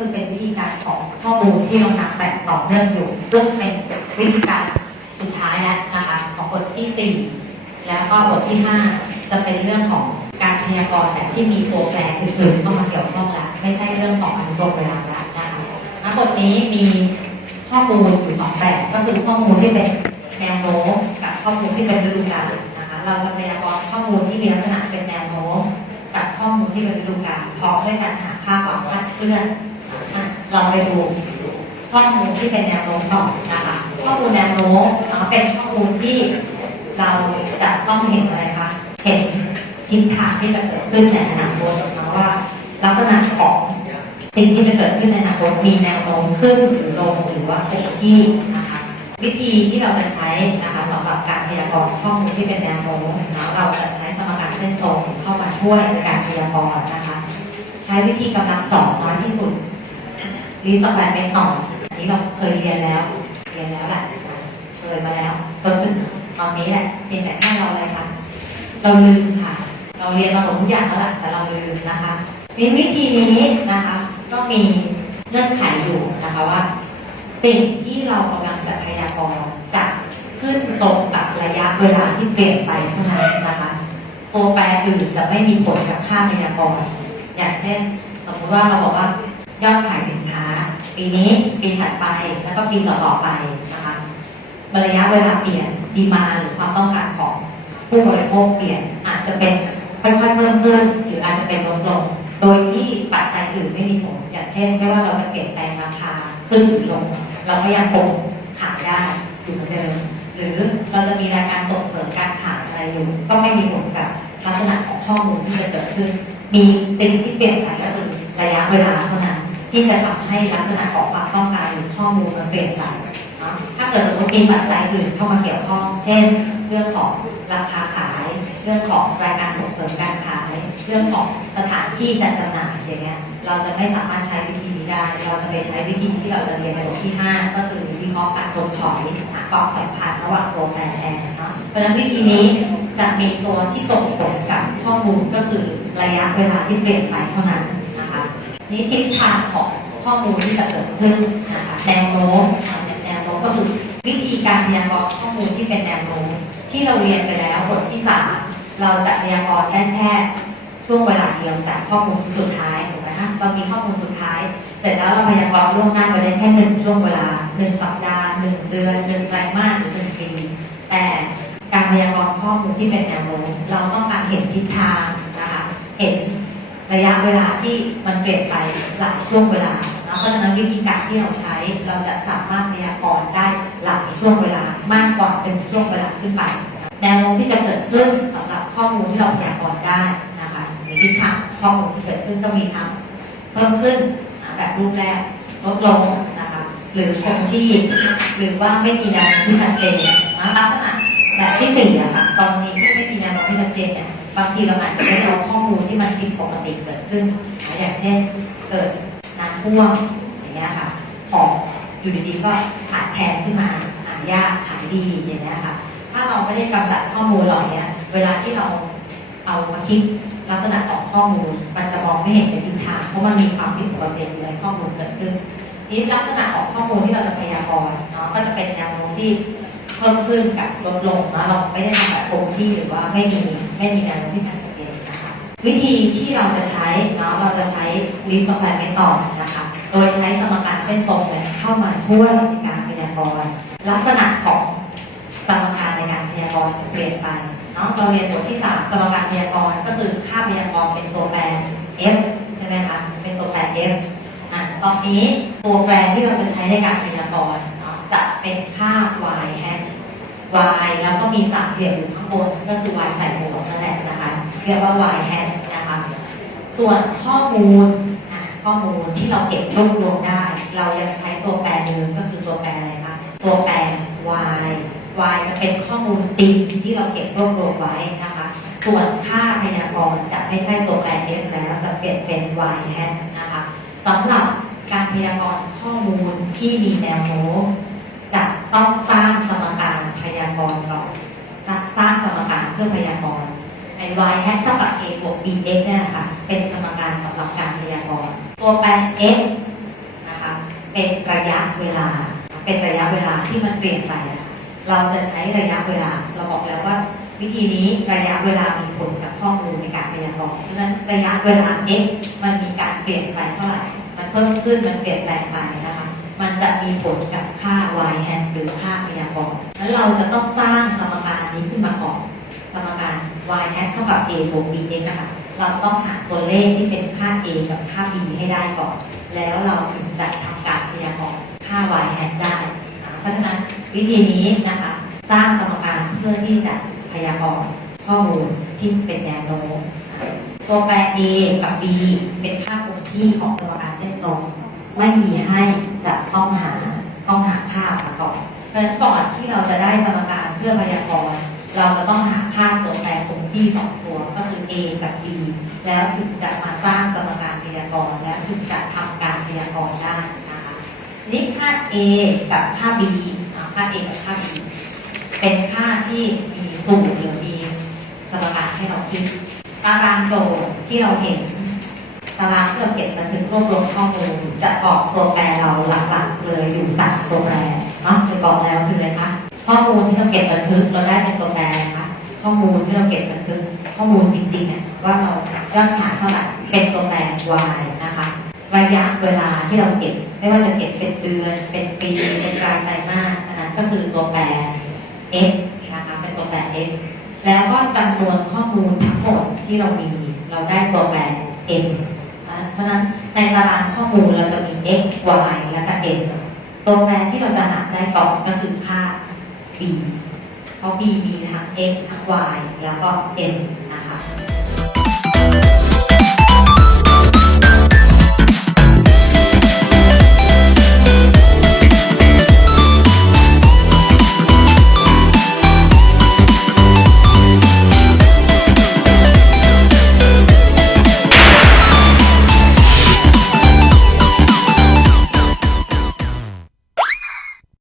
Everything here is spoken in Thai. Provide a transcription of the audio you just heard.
คือเป็นวิธีการของข้อมูลที่เรานำแบ่งต่อเนื่องอยู่ซึ่งเป็นวิธีการสุดท้ายแล้วนะคะของบทที่สี่แล้วก็บทที่ห้าจะเป็นเรื่องของการพยากรณ์แต่ที่มีตัวแปรอื่นๆเข้ามาเกี่ยวข้องแล้วไม่ใช่เรื่องของอนุกรมเวลาล้วนะคะบทนี้มีข้อมูลอยู่สองแบบก็คือข้อมูลที่เป็นแนวโน้มกับข้อมูลที่เป็นฤดูกาลนะคะเราจะพยากรณ์ข้อมูลที่มีลักษณะเป็นแนวโน้มกับข้อมูลที่เป็นฤดูกาลพร้อมด้วยการหาค่าความคลาดเคลื่อน อะเราไปดูข้อมูลที่เป็นแนวโน้มก่อนนะคะข้อมูลแนวโน้มเป็นข้อมูลที่เราจะต้องเห็นอะไรคะเห็นทิศทางที่จะเกิดขึ้นในอนาคตนาะว่าลักษณะของสิ่งที่จะเกิดขึ้นในอนาคตมีแนวโน้มขึ้นหรือลงหรือว่าคงที่นะคะวิธีที่เราจะใช้นะคะสำหรับการพยากรณ์ข้อมูลที่เป็นแนวโน้มนะเราจะใช้สมการเส้นตรงเข้ามาช่วยในการพยากรณ์นะคะ ใช้วิธีกำลังสองน้อยที่สุด รีสแควร์เป็นต่ออันนี้เราเคยเรียนแล้ว เรียนแล้วแหละเคยมาแล้วจนถึงตอนนี้แหละเพียงแต่แค่เราอะไรคะเราลืมค่ะ เราเรียนมาหมดทุกอย่างแล้วแหละแต่เราลืมนะคะวิวิธีนี้นะคะ ก็มีเงื่อนไขอยู่นะคะว่า สิ่งที่เรากำลังจะพยากรณ์จะขึ้นตรงกับระยะเวลาที่เปลี่ยนไปเท่านั้นนะคะตัวแปรอื่นจะไม่มีผลกับค่าพยากรณ์อย่างเช่น สมมติว่าเราบอกว่ายอดขายสิน ปีนี้ปีถัดไปแล้วก็ปีต่อๆไปนะคะระยะเวลาเปลี่ยนดีมาหรือความต้องการของผู้บริโภคเปลี่ยนอาจจะเป็นค่อยๆเพิ่มขึ้นหรืออาจจะเป็นลดลง โดยที่ปัจจัยอื่นไม่มีผลอย่างเช่น ไม่ว่าเราจะเปลี่ยนแปลงราคาขึ้นหรือลง เราก็ยังคงขายได้อยู่เหมือนเดิมหรือเราจะมีรายการส่งเสริมการขายอะไรอยู่ก็ไม่มีผลกับลักษณะของข้อมูลที่จะเกิดขึ้น มีสิ่งที่เปลี่ยนไปก็คือระยะเวลาเท่านั้น ที่จะทำให้ลักษณะของความต้องการหรือข้อมูลมันเปลี่ยนไปนะถ้าเกิดสมมติมีปัจจัยอื่นเข้ามาเกี่ยวข้อง เช่น เรื่องของราคาขาย เรื่องของรายการส่งเสริมการขาย เรื่องของสถานที่จัดจำหน่ายอย่างเงี้ย เราจะไม่สามารถใช้วิธีนี้ได้ เราจะไปใช้วิธีที่เราจะเรียนในบทที่ 5 ก็คือวิเคราะห์การถดถอยหาความสัมพันธ์ระหว่างตัวแปรแทนเนาะเพราะฉะนั้นวิธีนี้จะมีตัวที่ส่งผลกับข้อมูลก็คือระยะเวลาที่เปลี่ยนไปเท่านั้น นี่ทิศทางของข้อมูลที่จะเกิดขึ้นนะคะแนวโน้มแนวโน้มก็คือวิธีการพยากรณ์ข้อมูลที่เป็นแนวโน้มที่เราเรียนไปแล้วบทที่สามเราจะพยากรณ์ได้แค่ช่วงเวลาเดียวจากข้อมูลสุดท้ายถูกไหมคะเรามีข้อมูลสุดท้าย เสร็จแล้วเราพยากรณ์ล่วงหน้าไปได้แค่หนึ่งช่วงเวลาหนึ่งสัปดาห์หนึ่งเดือนหนึ่งไตรมาสหรือหนึ่งปีแต่การพยากรณ์ข้อมูลที่เป็นแนวโน้มเราต้องการเห็นทิศทางนะคะเห็น ระยะเวลาที่มันเปลี่ยนไปหลายช่วงเวลานะเพราะฉะนั้นวิธีการที่เราใช้เราจะสามารถพยากรณ์ได้หลายช่วงเวลามากกว่าเป็นช่วงเวลาขึ้นไปแนวโน้มที่จะเกิดขึ้นสำหรับข้อมูลที่เราพยากรณ์ได้นะคะในทิศทางข้อมูลที่เกิดขึ้นก็มีทั้งเพิ่มขึ้นแบบรูปแรกลดลงนะคะหรือคงที่หรือว่าไม่มีแนวโน้มที่ชัดเจนนะลักษณะแบบที่สี่อะค่ะตอนนี้ที่ไม่มีแนวโน้มที่ชัดเจนเนี่ย บางทีเราอาจจะได้รับข้อมูลที่มันผิดปกติเกิดขึ้นนะอย่างเช่นเกิดน้ำท่วมอย่างเงี้ยค่ะ ของอยู่ดีๆก็ขาดแคลนขึ้นมาหายากขายดีอย่างเงี้ยค่ะ ถ้าเราไม่ได้กำจัดข้อมูลเหล่านี้เวลาที่เราเอามาคิดลักษณะของข้อมูล มันจะมองไม่เห็นในทิศทางเพราะมันมีความผิดปกติอยู่ในข้อมูลเกิดขึ้นนี่ลักษณะของข้อมูลที่เราจะพยากรณ์เนาะก็จะเป็นแนวโน้มที่เพิ่มขึ้นกับลดลงนะเราไม่ได้ทำแบบคงที่หรือว่าไม่มี ไม่มีแนวโน้มที่ชัดเจนนะคะวิธีที่เราจะใช้เนาะเราจะใช้ list of line method นะคะ โดยใช้สมการเส้นตรงเนี่ยเข้ามาช่วยในการพยากรณ์ลักษณะของสมการในการพยากรณ์จะเปลี่ยนไปเนาะเราเรียนบทที่สามสมการพยากรณ์ก็คือค่าพยากรณ์เป็นตัวแปร f ใช่ไหมคะเป็นตัวแปร f อะตอนนี้ตัวแปรที่เราจะใช้ในการพยากรณ์เนาะจะเป็นค่า y hat y แล้วก็มีสามเหลี่ยมอยู่ข้างบนก็คือ y ใส่หมวกนั่นแหละนะคะเรียกว่า y hat นะคะส่วนข้อมูลข้อมูลที่เราเก็บรวบรวมได้ เรายังใช้ตัวแปรเดิมก็คือตัวแปรอะไรคะตัวแปร y y จะเป็นข้อมูลจริงที่เราเก็บรวบรวมไว้นะคะ ส่วนค่าพยากรณ์จะไม่ใช่ตัวแปร f แล้วจะเปลี่ยนเป็น y hat นะคะสำหรับการพยากรณ์ข้อมูลที่มีแนวโน้มจะต้องสร้างสมารพยากรณ์ก่อสร้างสมการเพื่อพยากรณ์ไอ้ y hat เท่ากับ a บวก bx เนี่ยนะคะเป็นสมการสำหรับการพยากรณ์ตัวแปร x นะคะเป็นระยะเวลา เป็นระยะเวลาที่มันเปลี่ยนไปเราจะใช้ระยะเวลาเราบอกแล้วว่าวิธีนี้ระยะเวลามีผลกับข้อมูลในการพยากรณ์เพราะฉะนั้นระยะเวลา x มันมีการเปลี่ยนไปเท่าไหร่ มันเพิ่มขึ้น มันเปลี่ยนแปลงไปนะคะ มันจะมีผลกับค่า y hat หรือค่าพยากรณ์นั้นเราจะต้องสร้างสมการนี้ขึ้นมาก่อน สมการ y hat เท่ากับ a บวก b x นะคะเราต้องหาตัวเลขที่เป็นค่า a กับค่า b ให้ได้ก่อน แล้วเราถึงจะทำการพยากรณ์ค่า y hat ได้ เพราะฉะนั้นวิธีนี้นะคะสร้างสมการเพื่อที่จะพยากรณ์ข้อมูลที่เป็นแนวโน้มตัวแปร a กับ b เป็นค่าคงที่ของสมการเส้นตรงไม่มีให้ จะต้องหาต้องหาค่ามาก่อนเพราะฉะนั้นก่อนที่เราจะได้สมการเพื่อพยากรณ์เราจะต้องหาค่าตัวแปรคงที่สองตัวก็คือ a กับ b แล้วถึงจะมาสร้างสมการพยากรณ์และถึงจะทำการพยากรณ์ได้นะคะนี่ค่า a กับค่า b ค่า a กับค่า b เป็นค่าที่มีสูตรหรือมีสมการให้เราคิดตารางโจทย์ที่เราเห็น ตารางที่เราเก็บบันทึกรวบรวมข้อมูลจะออกตัวแปรเราหลักๆเลยอยู่สามตัวแปรเนาะจะบอกแล้วคืออะไรคะข้อมูลที่เราเก็บบันทึกเราได้เป็นตัวแปรนะคะข้อมูลที่เราเก็บบันทึกข้อมูลจริงๆเนี่ยว่าเรายอดขายเท่าไหร่เป็นตัวแปร y นะคะระยะเวลาที่เราเก็บไม่ว่าจะเก็บเป็นเดือนเป็นปีเป็นรายไตรมาสอันนั้นก็คือตัวแปร x นะคะเป็นตัวแปร x แล้วก็จำนวนข้อมูลทั้งหมดที่เรามีเราได้ตัวแปร n ราะฉะนั้นในตารางข้อมูลเราจะมี x y แล้วก็ n ตัวแปรที่เราจะหาได้สองก็คือค่า b เพราะ b มีทั้ง x ทั้ง y แล้วก็ n นะคะ